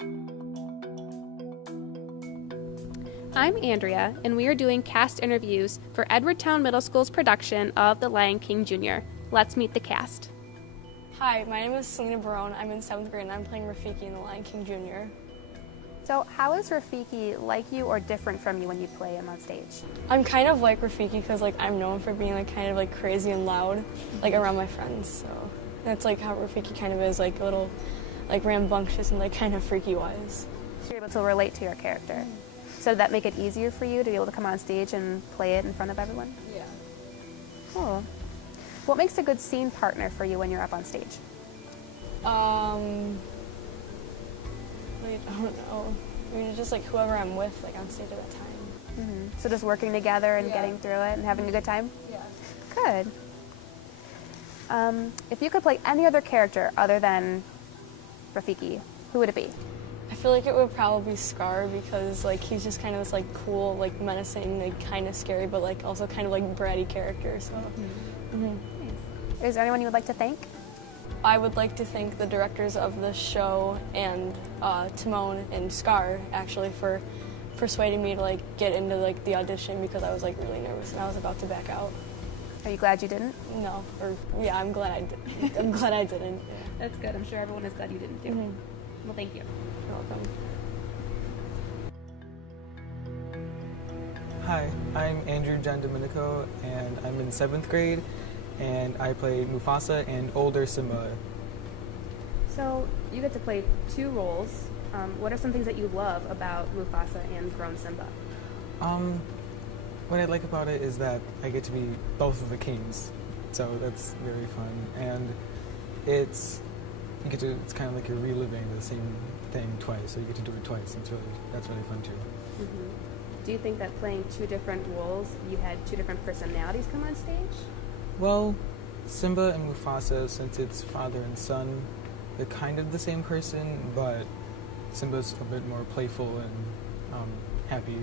I'm Andrea, and we are doing cast interviews for Edwardtown Middle School's production of The Lion King Jr. Let's meet the cast. Hi, my name is Sina Barone. I'm in 7th grade and I'm playing Rafiki in The Lion King Jr. So how is Rafiki like you or different from you when you play him on stage? I'm kind of like Rafiki because I'm known for being kind of crazy and loud around my friends. So that's how Rafiki kind of is, a little rambunctious and kind of freaky wise. So you're able to relate to your character. So did that make it easier for you to be able to come on stage and play it in front of everyone? Yeah. Cool. What makes a good scene partner for you when you're up on stage? I don't know. I mean, just whoever I'm with on stage at that time. Mm-hmm. So just working together and getting through it and having a good time? Yeah. Good. If you could play any other character other than Rafiki, who would it be? I feel like it would probably be Scar because he's just kind of this cool, menacing, kind of scary, but also kind of bratty character. So. Mm-hmm. Nice. Is there anyone you would like to thank? I would like to thank the directors of the show and Timon and Scar actually for persuading me to get into the audition because I was really nervous and I was about to back out. Are you glad you didn't? No, yeah, I'm glad I did. I'm glad I didn't. Yeah. That's good. I'm sure everyone is glad you didn't do. Mm-hmm. Well, thank you. You're welcome. Hi, I'm Andrew John Domenico, and I'm in 7th grade, and I play Mufasa and older Simba. So you get to play two roles. What are some things that you love about Mufasa and grown Simba? What I like about it is that I get to be both of the kings, so that's very fun, and it's kind of you're reliving the same thing twice, so you get to do it twice. That's really fun too. Mm-hmm. Do you think that playing two different roles, you had two different personalities come on stage? Well, Simba and Mufasa, since it's father and son, they're kind of the same person, but Simba's a bit more playful and happy.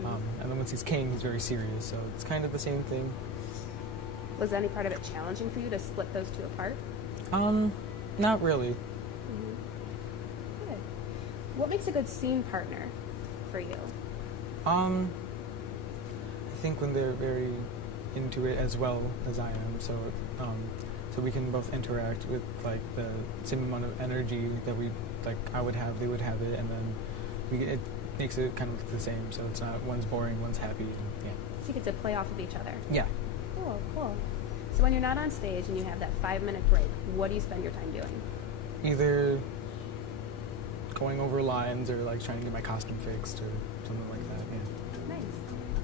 Mm-hmm. And then once he's king, he's very serious, so it's kind of the same thing. Was any part of it challenging for you to split those two apart? Not really. Mm-hmm. Good. What makes a good scene partner for you? I think when they're very into it as well as I am, so we can both interact with the same amount of energy that I would have, they would have it, and then it makes it kind of the same. So it's not one's boring, one's happy. Yeah. So you get to play off of each other. Yeah. Cool, cool. So when you're not on stage and you have that 5-minute break, what do you spend your time doing? Either going over lines or trying to get my costume fixed or something like that. Yeah. Nice.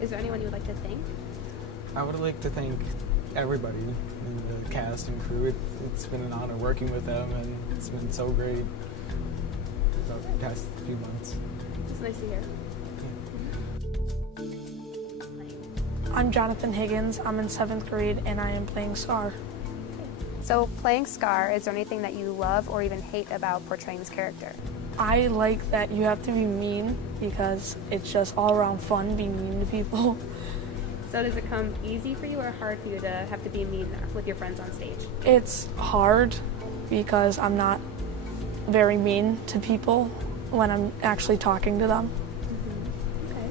Is there anyone you would like to thank? I would like to thank everybody in the cast and crew. It's been an honor working with them, and it's been so great the past few months. It's nice to hear. I'm Jonathan Higgins. I'm in 7th grade, and I am playing Scar. So playing Scar, is there anything that you love or even hate about portraying this character? I like that you have to be mean because it's just all around fun being mean to people. So does it come easy for you or hard for you to have to be mean with your friends on stage? It's hard because I'm not very mean to people when I'm actually talking to them. Mm-hmm. Okay.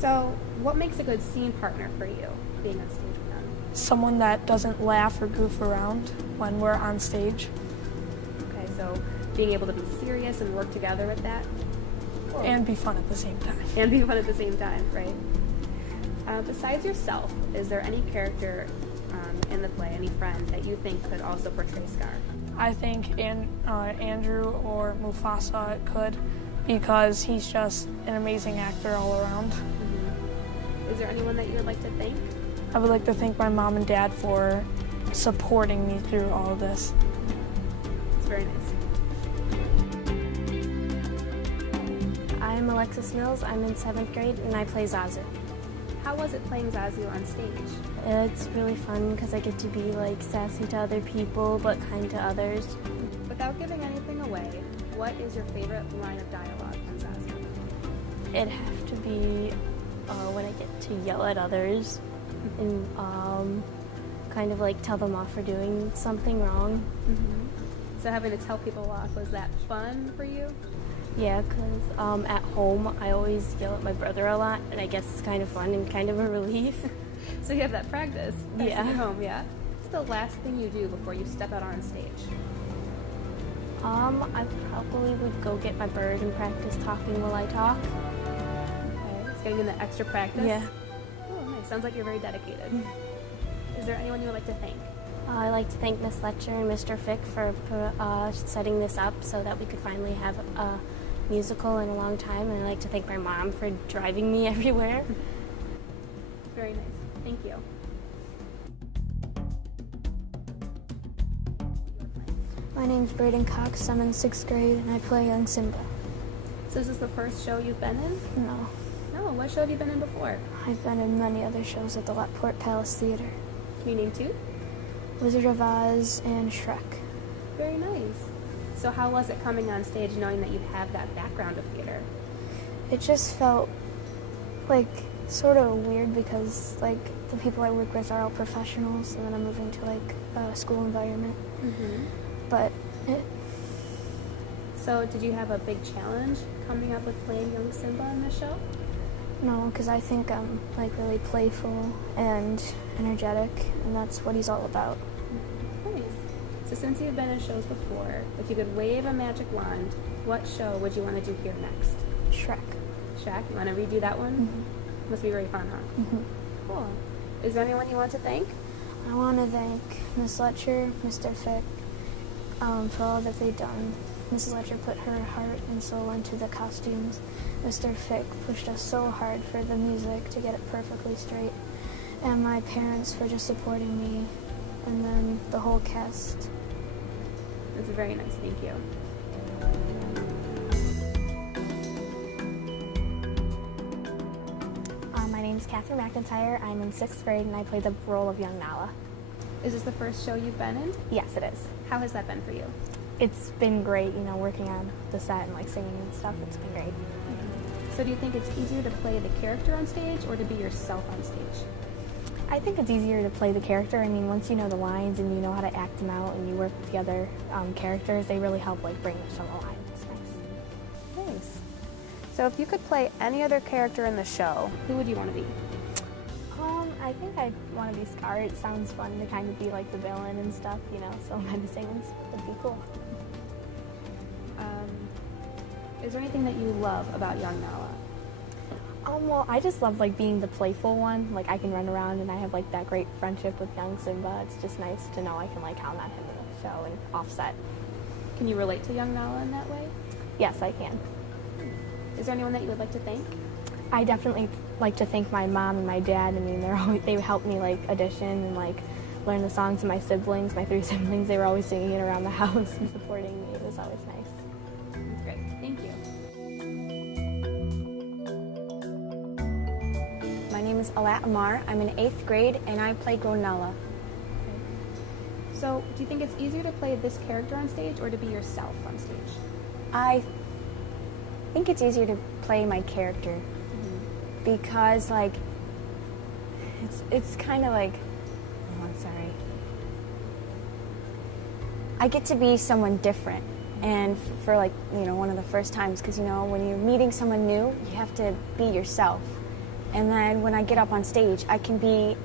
So what makes a good scene partner for you, being on stage with them? Someone that doesn't laugh or goof around when we're on stage. Okay, so being able to be serious and work together with that? Cool. And be fun at the same time. And be fun at the same time, right? Besides yourself, is there any character in the play, any friend that you think could also portray Scar? I think Andrew or Mufasa could because he's just an amazing actor all around. Mm-hmm. Is there anyone that you would like to thank? I would like to thank my mom and dad for supporting me through all of this. It's very nice. I'm Alexis Mills. I'm in 7th grade and I play Zazu. How was it playing Zazu on stage? It's really fun because I get to be sassy to other people but kind to others. Without giving anything away, what is your favorite line of dialogue from Zazu? It'd have to be when I get to yell at others and kind of tell them off for doing something wrong. Mm-hmm. So having to tell people off, was that fun for you? Yeah, because at home I always yell at my brother a lot, and I guess it's kind of fun and kind of a relief. So you have that practice Yeah. at home, yeah? What's the last thing you do before you step out on stage? I probably would go get my bird and practice talking while I talk. Okay, it's getting in the extra practice? Yeah. Oh, nice. Sounds like you're very dedicated. Is there anyone you would like to thank? I'd like to thank Miss Letcher and Mr. Fick for setting this up so that we could finally have a musical in a long time, and I'd like to thank my mom for driving me everywhere. Very nice. Thank you. My name's Braden Cox. I'm in 6th grade and I play young Simba. So is this the first show you've been in? No, No, what show have you been in before? I've been in many other shows at the Lockport Palace Theater. Can you name two? Wizard of Oz and Shrek. Very nice. So how was it coming on stage knowing that you have that background of theater? It just felt like sort of weird because like the people I work with are all professionals, and then I'm moving to like a school environment. Mm-hmm. But So did you have a big challenge coming up with playing young Simba in the show? no, because I think I'm like really playful and energetic, and that's what he's all about. Nice. So since you've been in shows before, if you could wave a magic wand, what show would you want to do here next? Shrek. Shrek, you want to redo that one? Mm-hmm. Must be very fun, huh? Mm-hmm. Cool. Is there anyone you want to thank? I want to thank Miss Letcher, Mr. Fick, for all that they've done. Mrs. Letcher put her heart and soul into the costumes. Mr. Fick pushed us so hard for the music to get it perfectly straight. And my parents for just supporting me, and then the whole cast. That's very nice, thank you. My name's Catherine McIntyre. I'm in 6th grade and I play the role of young Nala. Is this the first show you've been in? Yes, it is. How has that been for you? It's been great, you know, working on the set and like singing and stuff. It's been great. So do you think it's easier to play the character on stage or to be yourself on stage? I think it's easier to play the character. I mean, once you know the lines and you know how to act them out and you work with the other characters, they really help like bring the show alive. It's nice. Nice. So if you could play any other character in the show, who would you want to be? I think I'd want to be Scar. It sounds fun to kind of be like the villain and stuff, you know, so menacing would be cool. Is there anything that you love about young Nala? Well, I just love like being the playful one. Like I can run around and I have like that great friendship with young Simba. It's just nice to know I can like count on him in the show and offset. Can you relate to young Nala in that way? Yes, I can. Is there anyone that you would like to thank? I definitely like to thank my mom and my dad. I mean, they helped me like audition and like learn the songs. And my siblings, my 3 siblings, they were always singing it around the house and supporting me. It was always nice. That's great. Thank you. My name is Alat Amar. I'm in 8th grade and I play Nala. So do you think it's easier to play this character on stage or to be yourself on stage? I think it's easier to play my character because like it's kind of like, oh, I'm sorry. I get to be someone different, and for like, you know, one of the first times, because you know when you're meeting someone new, you have to be yourself. And then when I get up on stage, I can be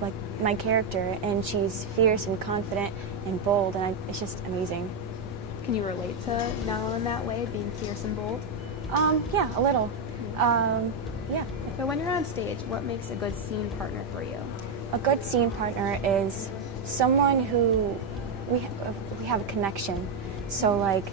like my character, and she's fierce and confident and bold, and it's just amazing. Can you relate to Nala in that way, being fierce and bold? Yeah, a little. Yeah. But when you're on stage, what makes a good scene partner for you? A good scene partner is someone who we have a connection. So like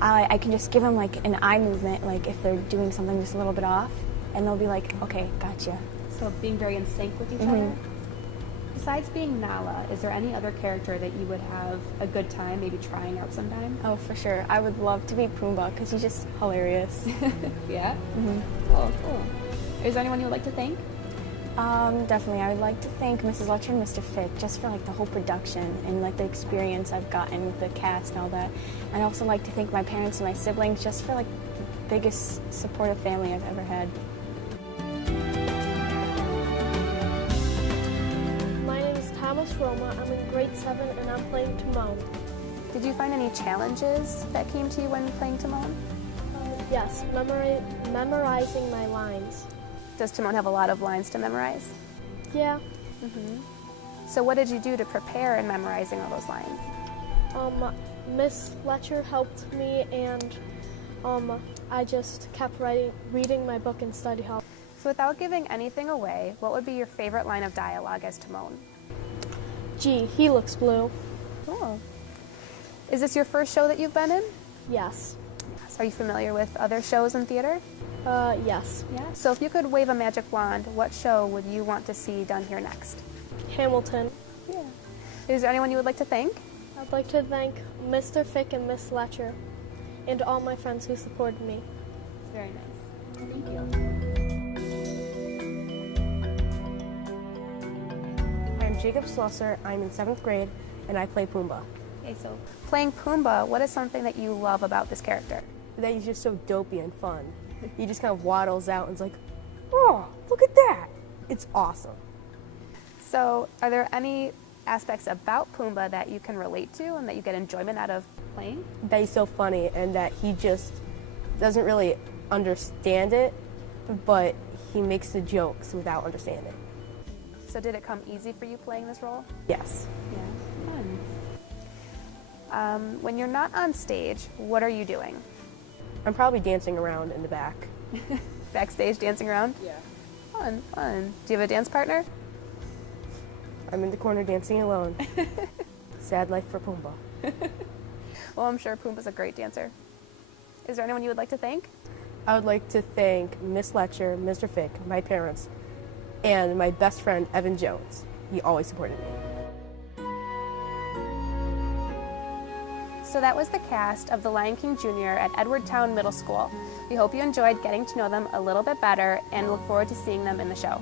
I can just give them like an eye movement, like if they're doing something just a little bit off, and they'll be like, okay, gotcha. So being very in sync with each other? Besides being Nala, is there any other character that you would have a good time maybe trying out sometime? Oh, for sure. I would love to be Pumbaa because he's just hilarious. Yeah? Cool. Is there anyone you would like to thank? Definitely. I would like to thank Mrs. Letcher and Mr. Fick just for like the whole production and like the experience I've gotten with the cast and all that. I'd also like to thank my parents and my siblings just for like the biggest supportive family I've ever had. My name is Thomas Roma. I'm in grade 7 and I'm playing Timon. Did you find any challenges that came to you when playing Timon? Yes, memorizing my lines. Does Timon have a lot of lines to memorize? Yeah. So what did you do to prepare in memorizing all those lines? Miss Letcher helped me, and I just kept reading my book in study hall. So without giving anything away, what would be your favorite line of dialogue as Timon? Gee, he looks blue. Cool. Is this your first show that you've been in? Yes. Are you familiar with other shows in theater? Yes. Yeah. So if you could wave a magic wand, what show would you want to see done here next? Hamilton. Yeah. Is there anyone you would like to thank? I'd like to thank Mr. Fick and Miss Letcher and all my friends who supported me. It's very nice. Thank you. I'm Jacob Slusser. I'm in 7th grade, and I play Pumbaa. Okay, so playing Pumbaa, what is something that you love about this character? That he's just so dopey and fun. He just kind of waddles out and is like, oh, look at that. It's awesome. So are there any aspects about Pumbaa that you can relate to and that you get enjoyment out of playing? That he's so funny and that he just doesn't really understand it, but he makes the jokes without understanding. So did it come easy for you playing this role? Yes. Yeah, fun. When you're not on stage, what are you doing? I'm probably dancing around in the back. Backstage dancing around? Yeah. Fun, fun. Do you have a dance partner? I'm in the corner dancing alone. Sad life for Pumbaa. Well, I'm sure Pumbaa's a great dancer. Is there anyone you would like to thank? I would like to thank Miss Letcher, Mr. Fick, my parents, and my best friend, Evan Jones. He always supported me. So that was the cast of The Lion King Jr. at Edwardtown Middle School. We hope you enjoyed getting to know them a little bit better and look forward to seeing them in the show.